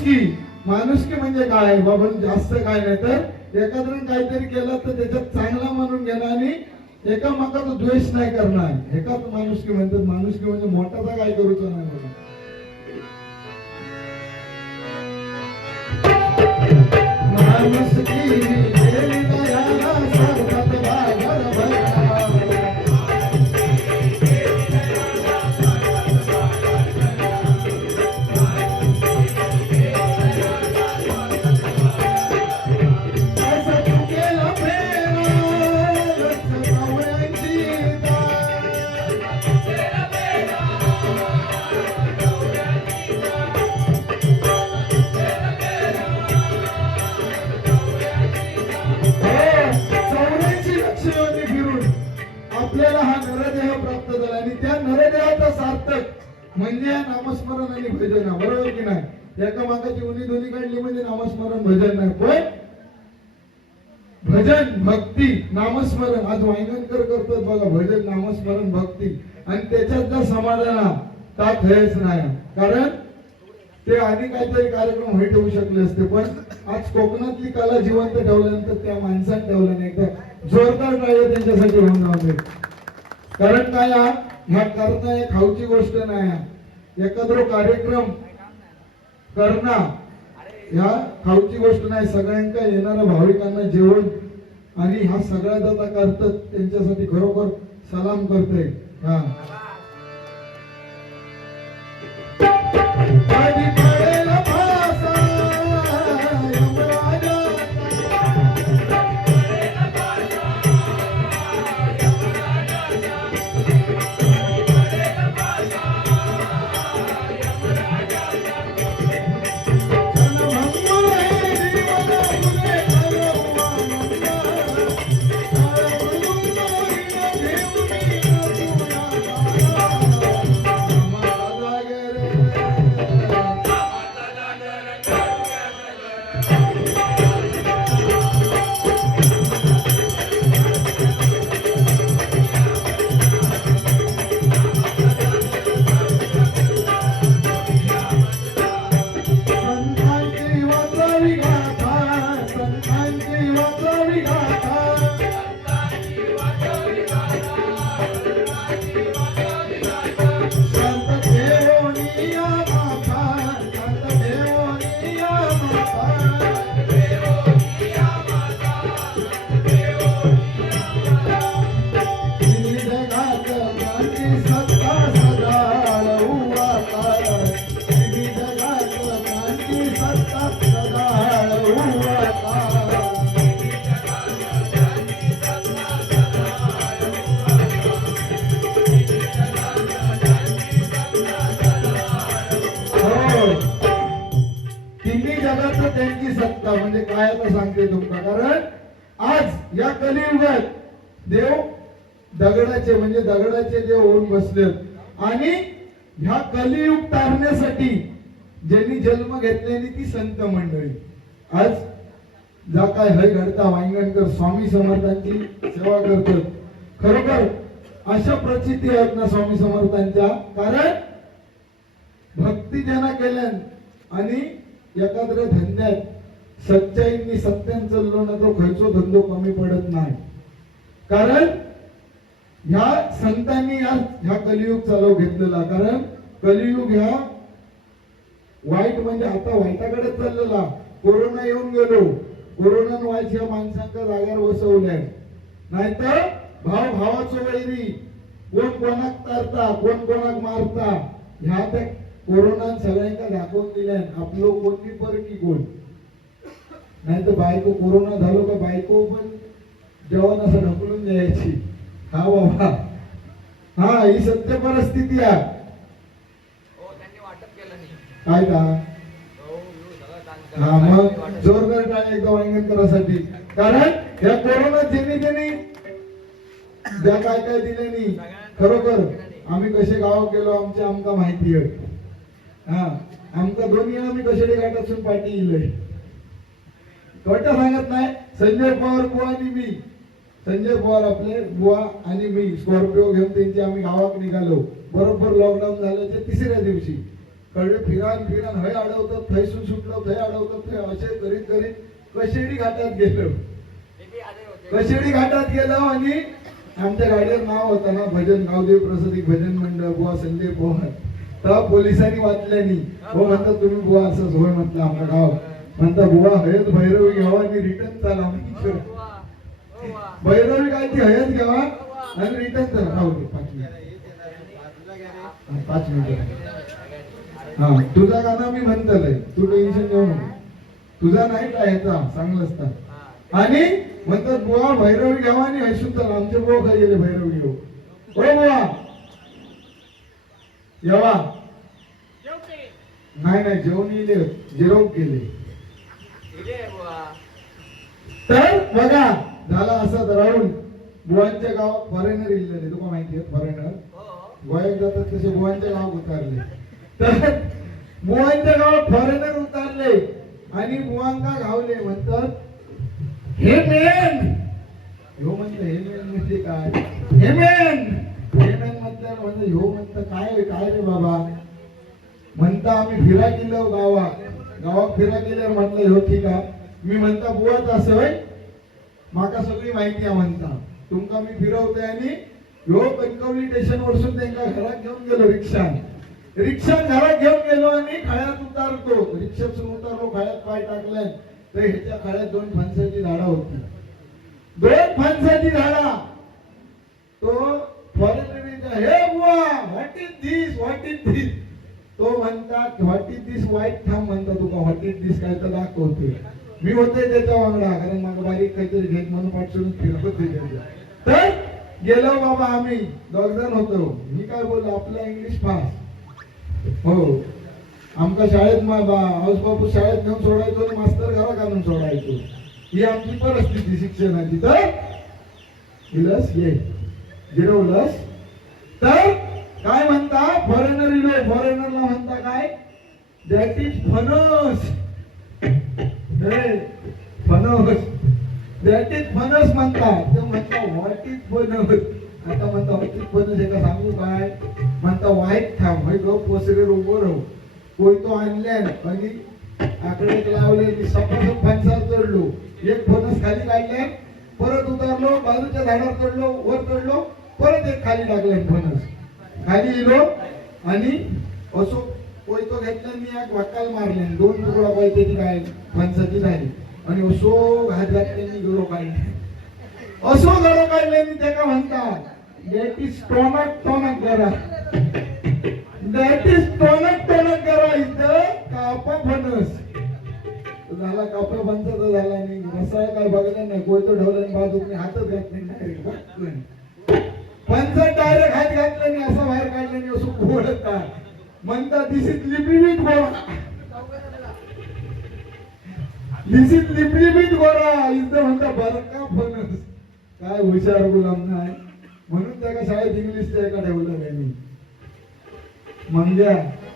माणुसकी. माणुसकी म्हणजे काय? बाबा जास्त काय नाही तर एखाद्याने काहीतरी केलं तर त्याच्यात चांगला मानून घेणं आणि एकामेकाचा द्वेष नाही करणार. एकाच माणुसकी म्हणतात. माणुसकी म्हणजे मोठाचा काय करूचा नाही मला माणुसकी. म्हणजे नामस्मरण आणि भजन. बरोबर की नाही? एका मागाची उनी दोन्ही काढली म्हणजे नामस्मरण भजन नाही. पण भजन भक्ती नामस्मरण. आज वाहिनकर करतात बघा भजन नामस्मरण भक्ती. आणि त्याच्यात जर समाधान आहे, खयच नाही? कारण ते आधी काहीतरी कार्यक्रम हे ठेवू शकले असते. पण आज कोकणातली कला जिवंत ठेवल्यानंतर त्या माणसाने ठेवलं नाही. तर जोरदार टाळ्या त्यांच्यासाठी होऊन जाऊ कारण काय ह्या करता हे खाऊची गोष्ट नाही. एखादो कार्यक्रम करणं ह्या खाऊची गोष्ट नाही सगळ्यांका येणाऱ्या भाविकांना जेवण. आणि ह्या सगळ्या दाता करतात त्यांच्यासाठी खरोखर सलाम करते हा. म्हणजे दगडाचे देव होऊन बसलेत आणि ह्या कलियुग तारण्यासाठी ज्यांनी जन्म घेतलेली ती संत मंडळी. आज जा काय हय घडता वांगणकर स्वामी समर्थांची सेवा करतात खरोखर अशा प्रचिती आहेत ना स्वामी समर्थांच्या. कारण भक्ती ज्यांना केल्यान आणि एखाद्या धंद्यात सच्चाईंनी सत्यान चाललो ना तो खयचो धंदो कमी पडत नाही. कारण ह्या संतांनी या ह्या कलियुग चालव घेतलेला. कारण कलियुग ह्या वाईट म्हणजे आता वाईटाकडे चाललेला. कोरोना येऊन गेलो. कोरोना वाईट ह्या माणसांच्या जाग्यावर बसवलंय. नाहीतर भाव भावाचं वैरी. कोण कोणाक तारता कोण कोणाक मारता ह्या त्या कोरोनान सगळ्यांना दाखवून दिल्यान आपलो कोणती परकी कोण? नाही तर बायको कोरोना झालो का बायको पण जेवण असं ढकलून द्यायची. हा बाबा. हा ही सत्य परिस्थिती आहे. हो काय का? हो हा केलं. मग जोरदार टाळ्या एकदा वांगणकरासाठी कारण या कोरोना ज्यांनी ज्यांनी ज्या काय काय दिले नाही खरोखर आम्ही कसे गावात गेलो आमच्या आमका माहिती आहे. हा आमका दोन्ही आम्ही कशे घाटातून पाठी इलय खोटं सांगत नाही संजय पवार आणि मी. संजय पवार आपले बुवा आणि मी स्कॉर्पिओ घेऊन त्यांची आम्ही गावात निघालो. बरोबर लॉकडाऊन झाल्याच्या तिसऱ्या दिवशी. कळले फिरान फिरान हय अडवतात थंयसून सुटलो थंय अडवतात थंय असे करीत करीत कशेडी घाटात गेलो. कशेडी घाटात गेलो आणि आमच्या गाडीवर नाव होतं ना भजन गावदेव प्रसादिक भजन मंडळ बुवा संजय पोहर तर पोलिसांनी वाचल्यानी हो म्हणतात तुम्ही बुवा असंच होय म्हटलं आमचं गाव. म्हणता बुवा हयत भैरवी घ्यावा आणि रिटर्न चाला हो काय ती हयात घ्यावा? आणि रिटर्न चला राहू दे पाच मिनिट पाच मिनिट हा तुझा गाणं मी म्हणतलंय तू टेन्शन घेऊ नको. तुझा नाही काय याचा चांगलं असतं. आणि म्हणतात बुवा भैरवी घ्यावा आणि हैसून आमचे बुवा खाली गेले भैरवी घेऊ. ओ बुवा. येवा. नाही नाही जेवण येले जिरव गेले. तर बघा झाला असं राहून बुवांच्या गावात फॉरेनर इल्ले तुका माहिती आहे फॉरेनर. गोव्यात जातात तसे बुवांच्या गावात उतारले. तर बुवांच्या गावात फॉरेनर उतारले आणि बुवांका गावले. म्हणतात हे मेन ह्यो म्हणतो हे मेन म्हणजे काय? हे मेन हे मेन म्हटल्यावर म्हणतो ह्यो म्हणतं काय काय रे बाबा? म्हणता आम्ही फिरा गेलो गावात. गावात फिरा गेल्यावर म्हटलं ह्यो ठीक आहे. मी म्हणता बुवाच असं होय? माका सगळी माहिती आहे म्हणता. तुमका मी फिरवतोय आणि ह्यो कणकवली स्टेशन वरसून त्यांना घरात घेऊन गेलो रिक्षान. रिक्षान घरात घेऊन गेलो आणि खळ्यात उतारतो. रिक्षातून उतारलो खळ्यात पाय टाकलाय तर ह्याच्या खळ्यात दोन फणसाची झाडा होती. दोन फणसाची झाडा. तो फॉरेनर हे बुवा what is this what is this तो म्हणतात व्हॉट इज दिस वाईट थांब म्हणतात तुका व्हॉट इज दिस काय तर दाखवते मी होते त्याच्या वांगडा कारण मग बारीक काहीतरी घेत म्हणून पाठवून फिरत त्याच्या. तर गेलो बाबा आम्ही. दोघ जण होतो. मी काय बोललो? आपला इंग्लिश फास्ट हो. आमका शाळेत मा- बा- हाऊस बापू शाळेत घेऊन सोडायचो आणि मास्तर घरा घालून सोडायचो. ही आमची परिस्थिती शिक्षणाची. तर इलस ये. गिरवलस तर काय म्हणता? फॉरेनर इलो. फॉरेनरला म्हणता काय? दॅट इज फनस फणस दॅट इज फणस म्हणतात ते म्हणता व्हॉट इज आता म्हणता व्हॉट इज फनस एका सांगू काय? म्हणता वाईट थांब. हय गप पसरे उभं राहू. कोई तो आणल्यान आणि आकडे लावले. की सपासप फणसावर चढलो. एक फणस खाली काढले परत उतरलो. बाजूच्या झाडावर चढलो. वर चढलो. परत एक खाली टाकले फणस. खाली इलो आणि असो कोयतो घेतल्याने एक वाकाल मारले दोन तुकडा पाहिजे त्याची काय फणसाची झाली. आणि असो घात घातल्याने गेलो काढले असो गरो काढल्याने त्याका म्हणतात दॅट इज टोनक टोनक करा दॅट इज टोनक टोनक करा द कापा फणस. झाला कापा फणसाचा झाला आणि रसाळ काय बघला नाही. कोयतो ढवला आणि बाजूने हातच घात डायरेक्ट पंच डायरेक्ट हात घातल्याने असं बाहेर काढल्याने असं ओढत काय म्हणता दिस इज लिपिवित गोरा दिस इज लिपिवित गोरा इथं म्हणता बरका फणस. काय हुशार गुलाम नाही. म्हणून त्या शाळेत इंग्लिशच्या एका ठेवलं नाही मंग्या. गिरी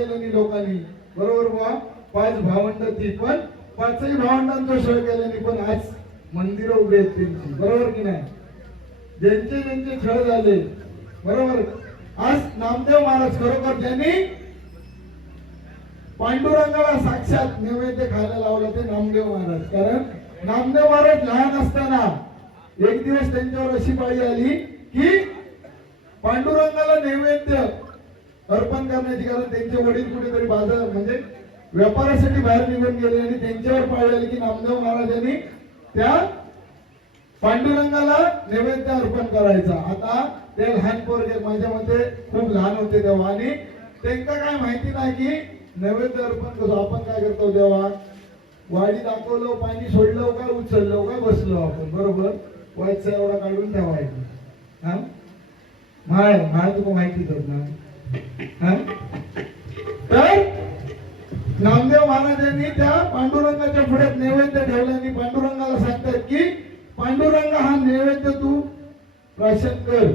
केलं छळ लोकांनी. बरोबर बा पाच भावंड ती पण पाचही भावंडांचं छळ केल्याने पण आज मंदिरं उभी आहेत त्यांची. बरोबर की नाही? ज्यांचे ज्यांचे छळ झाले. बरोबर? आज नामदेव महाराज खरोखर त्यांनी पांडुरंगाला साक्षात नैवेद्य खायला लावलं ते नामदेव महाराज. कारण नामदेव महाराज लहान असताना एक दिवस त्यांच्यावर अशी पाळी आली की पांडुरंगाला नैवेद्य अर्पण करण्याची कारण त्यांचे वडील कुठेतरी बाजार म्हणजे व्यापारासाठी बाहेर निघून गेले आणि त्यांच्यावर पाळले की नामदेव महाराजांनी त्या पांडुरंगाला नैवेद्य अर्पण करायचा. आता ते लहान पोरगे माझ्या मते खूप लहान होते तेव्हा आणि त्यांना काय माहिती नाही की नैवेद्य अर्पण करतो. आपण काय करतो तेव्हा वाडी दाखवलं पाणी सोडलं का उचललं का बसलो आपण बरोबर? व्हायचा एवढा काढून ठेवायचा. हा? माय माय तुका माहिती होत ना तर नामदेव महाराजांनी त्या पांडुरंगाच्या पुढे नैवेद्य ठेवला आणि पांडुरंगाला सांगतात की पांडुरंग हा नैवेद्य तू प्राशन कर.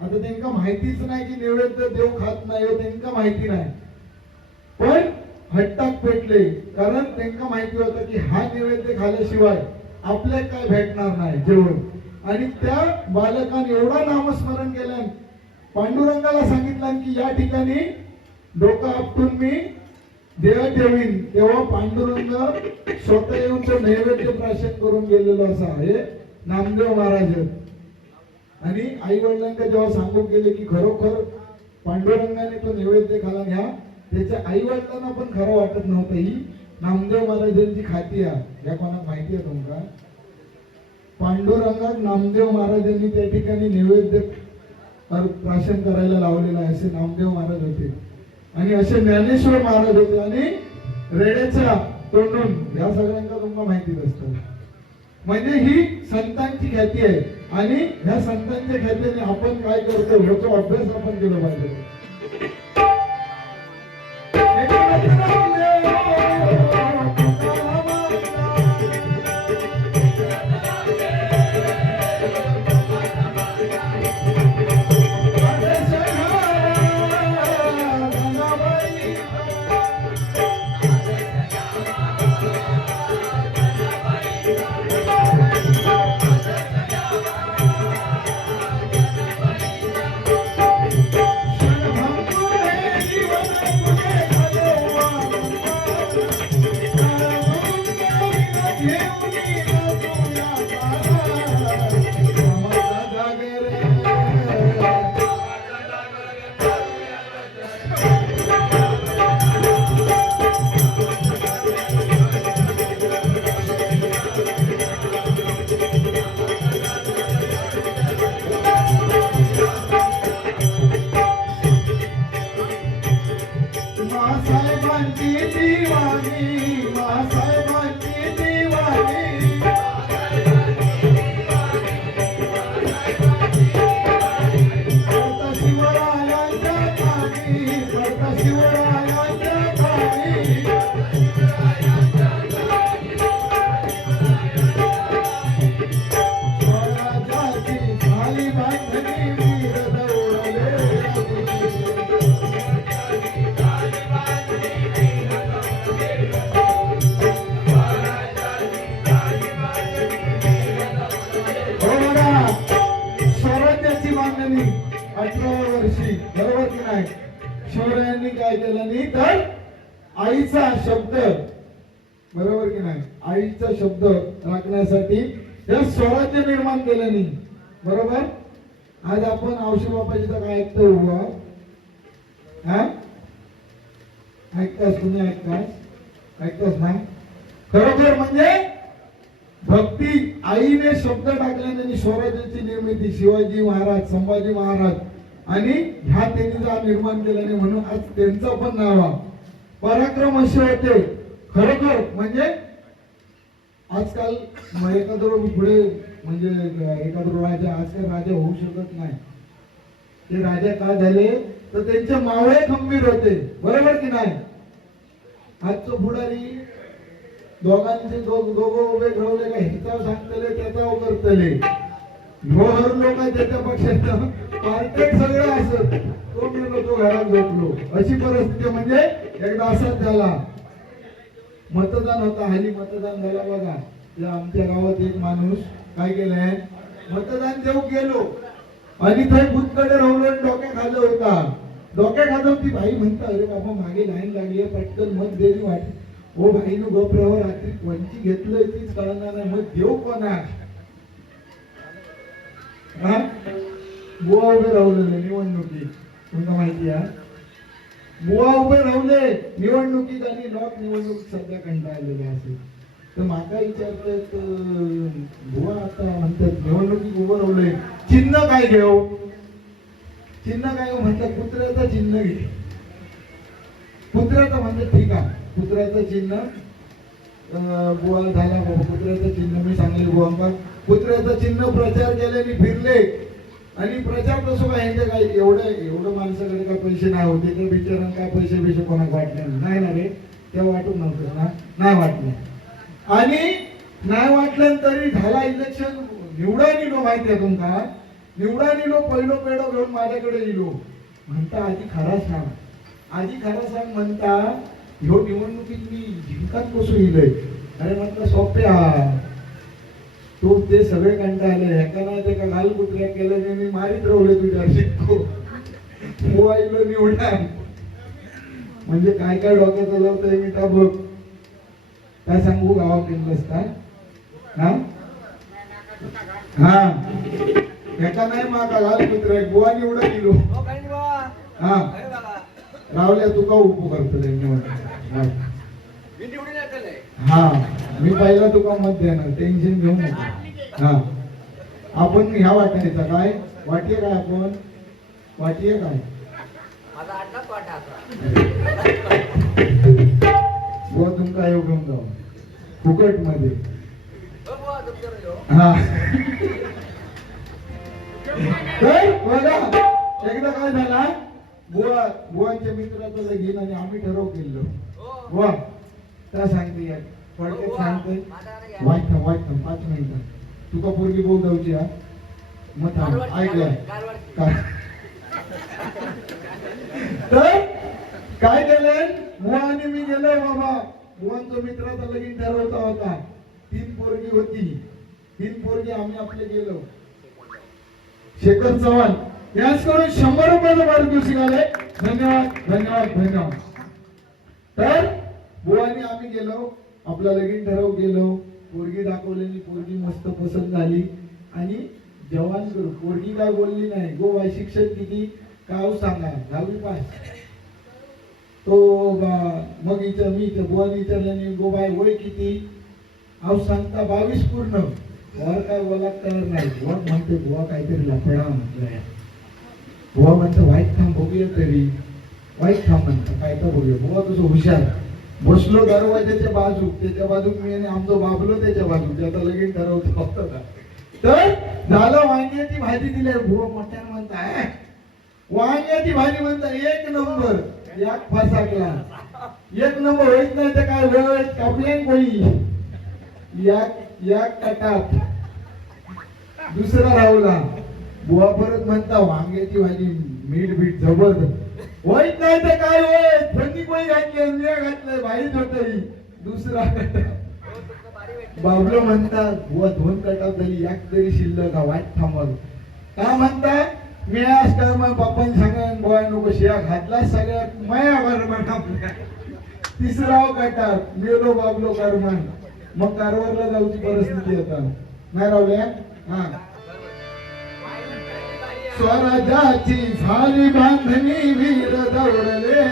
आता त्यांना माहितीच नाही की नैवेद्य देव खात नाही हो त्यांना माहिती नाही. पण हट्टाक पेटले कारण त्यांना माहिती होतं की हा नैवेद्य खाल्याशिवाय आपल्याला काय भेटणार नाही जेवण आणि त्या बालकाने एवढा नामस्मरण केलं पांडुरंगाला सांगितलं की या ठिकाणी डोकं आपटून मी देव ठेवीन. तेव्हा पांडुरंग स्वतः येऊन तो नैवेद्य प्राशन करून गेलेलो असा हे नामदेव महाराज आणि आई वडिलांना जेव्हा सांगून गेले की खरोखर पांडुरंगाने तो नैवेद्य खाला घ्या त्याच्या आई वडिलांना पण खरं वाटत नव्हतं. ही नामदेव महाराजांची खाती आहे. या कोणाला माहिती आहे तुमका? पांडुरंगात नामदेव महाराजांनी त्या ठिकाणी नैवेद्य प्राशन करायला लावलेलं आहे असे नामदेव महाराज होते. आणि असे ज्ञानेश्वर महाराज होते आणि रेड्याचा तोंडून या सगळ्यांना तुम्हाला माहितीच असतं म्हणजे ही संतांची ख्याती आहे. आणि ह्या संतांच्या ख्यातीने आपण काय करतो? ह्याचा अभ्यास आपण केला पाहिजे. आईचा शब्द. बरोबर की नाही? आईचा शब्द राखण्यासाठी या स्वराज्य निर्माण केलं नाही. बरोबर? आज आपण औषध बापाची तर काय ऐकतो उभं हा? ऐकतास तुम्ही ऐकतास? ऐकतास ना? खरोखर म्हणजे भक्ती आईने शब्द टाकल्याने त्यांनी स्वराज्याची निर्मिती शिवाजी महाराज संभाजी महाराज आणि ह्या त्यांनी जा निर्माण केल्याने म्हणून आज त्यांचं पण नाव आहे. पराक्रम असे होते खरोखर म्हणजे आजकाल म- एखादं पुढे म्हणजे एखादं राजा आजकाल राजा होऊ शकत नाही. ते राजा का झाले? तर त्यांचे मावळे खंबीर होते. बरोबर की नाही? आजचं पुढारी दोघांचे दोघ दोघं उभे ठेवले का हिचा सांगतले त्याचा करतले. ह्यो हरलो का त्याच्या पक्षात. पार्टेट सगळं असत तो मी तो घरात झोपलो. अशी परिस्थिती म्हणजे एकदा असंच झाला. मतदान होता हल्ली मतदान झाला बघा. आमच्या गावात एक माणूस काय केलंय? मतदान देऊ गेलो. आणि थंय भूतकडे राहून डोक्या खाल्लं होता. डोक्या खाल्लं ती भाई म्हणता अरे बाबा मागे लाईन लागली पटकन मत देणी वाट. ओ बाईनं गोप्रावर रात्री कोणची घेतलंय तीच कळणार नाही. मग देऊ कोणा हा? बुवा उभे राहिलेले निवडणुकीत. तुमका माहिती आहे गोवा उभे राहले निवडणुकीत आणि लोक निवडणूक सध्या कंटाळलेले असेल तर माका विचारलं गोवा आता म्हणतात निवडणुकीत उभं राहिले चिन्ह काय घेऊ? चिन्ह काय घेऊ? म्हणतात कुत्र्याचं चिन्ह घे. कुत्र्याचं म्हणतात ठीक आहे. कुत्र्याचं चिन्ह गोवा बुवा झाला बाबा कुत्र्याचं चिन्ह मी सांगेल बुवा कुत्र्याचं चिन्ह प्रचार केल्याने फिरले. आणि प्रचार तसं काय काय एवढं एवढं माणसाकडे काय पैसे नाही होते ते बिचारांना काय पैसे पैसे कोणाक वाटले नाही. ना रे? तेव्हा वाटून नव्हतं ना? नाही वाटलं. आणि नाही वाटलं तरी झाला इलेक्शन निवडा निलो माहिती आहे तुमका निवडा निलो पहिलो पेडो घेऊन माझ्याकडे इलो म्हणता आधी खरा सांग. आधी खरा सांग म्हणता ह्यो निवडणुकीत मी जिंकत कसो इलय अरे म्हणता सोपे हा तू ते सगळे कंटाळले. ह्याका नाही ते का घाल कुत्र्या केलं नाही मी मारीत राहले तुझ्या शिक्को मोबाईल निवडा. म्हणजे काय काय डोक्यात चालवतंय मी का बघ. काय सांगू गावात केलंस का हा? हा. ह्याका नाही माका घाल कुत्र्या बुवा निवडा गेलो. हो हा. रावल्या तुका उपू करतो येतले हा मी पहिला तुका मत देणार टेन्शन घेऊ नको हा. आपण ह्या वाटायचा काय? वाटीये काय आपण? वाटीये काय? बुवा तुमका येऊ घेऊन जाऊ? फुकटमध्ये हो. हा एकदा काय झाला? बुवा बुवांच्या मित्राचं लगीन आणि आम्ही ठरव केलं हो. बुवा काय सांगते या. थोडक्यात सांगते. वाईट वाईट पाच मिनिटं तुका पोरगी बोल जाऊची हा? मग ऐकलं. काय? तर काय केलं बुवा आणि मी गेलो बाबा. बुवांचा मित्राचा लगीन ठरवता होता. तीन पोरगी होती. तीन पोरगी आम्ही आपले गेलो. शेखर चव्हाण. याचकडून शंभर रुपयाचा पारितोषिक आले धन्यवाद धन्यवाद धन्यवाद. तर बुवानी आम्ही गेलो. आपला लगीन ठरव गेलो पोरगी दाखवलेली पोरगी मस्त पसंत झाली. आणि जवान करू पोरगी काय बोलली नाही गो बाय शिक्षण किती? काव हो सांगा दहावी पास. तो बा- मग इथं मी इथं बुवा विचारल्याने गो बाय वय किती? अहो सांगता बावीस पूर्ण. वर काय बोला करणार नाही. बुवा म्हणते बुवा काहीतरी लफडा म्हटलं बुवा म्हणतं वाईट थांब बघूया तरी. वाईट थांब म्हणतं काय तर बघूया. बुवा तुझं हुशार. बसलो दरवाज्याच्या बाजू त्याच्या बाजू मी आणि आमचं बाबलो त्याच्या बाजू त्याचा लगेच ठरवतो फक्त तर झालं वांग्याची भाजी दिली बुवा मोठ्यानं म्हणताय वांग्याची भाजी म्हणता एक नंबर याक फसाकला. एक नंबर होईत नाही तर काय वेळ कापले कोणी? एक एक कटात दुसरा राहुला बुवा परत म्हणता वांग्याची भाजी मीठ बीठ जबरदस्त. वाईट नाही ते काय होय थंडी कोणी घातली? अंजिरा घातलंय बाहेर होत दुसरा बाबलो म्हणता बुवा दोन कटाव तरी एक तरी शिल्लक हा, वाईट थांबल. का म्हणता मी आज काय मग बापान सांगा बुवा नको शिया घातला सगळ्यात. माया बरोबर आपल्या तिसरा कटात गेलो बाबलो कारमान मग कारवारला जाऊची परिस्थिती आता. नाही रावल्या? हा. स्वराजाची झाली बांधणी वीर दौडले.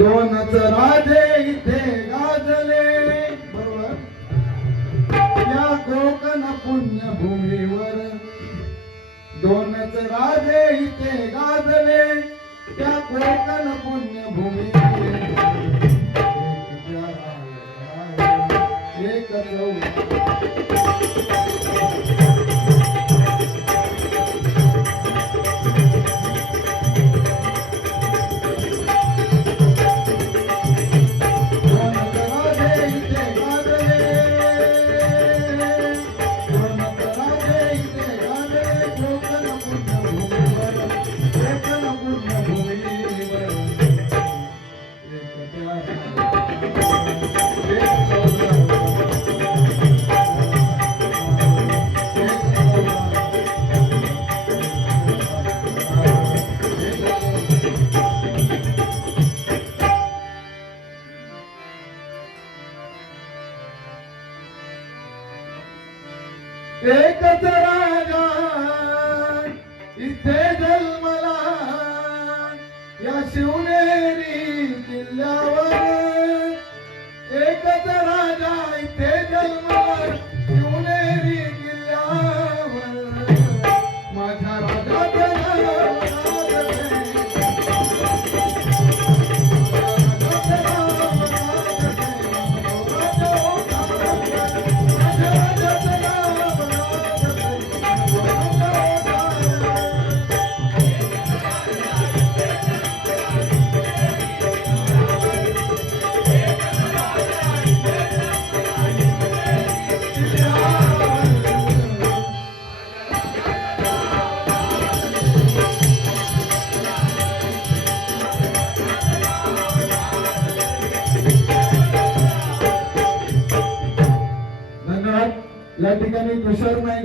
दोन हजार भूमीवर. दोनच राजे इथे गाजले त्या कोकण पुण्य भूमीवर एक चौदा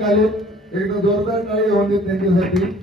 निघालेत एक जोरदार टाळी होऊन देत त्यांच्यासाठी.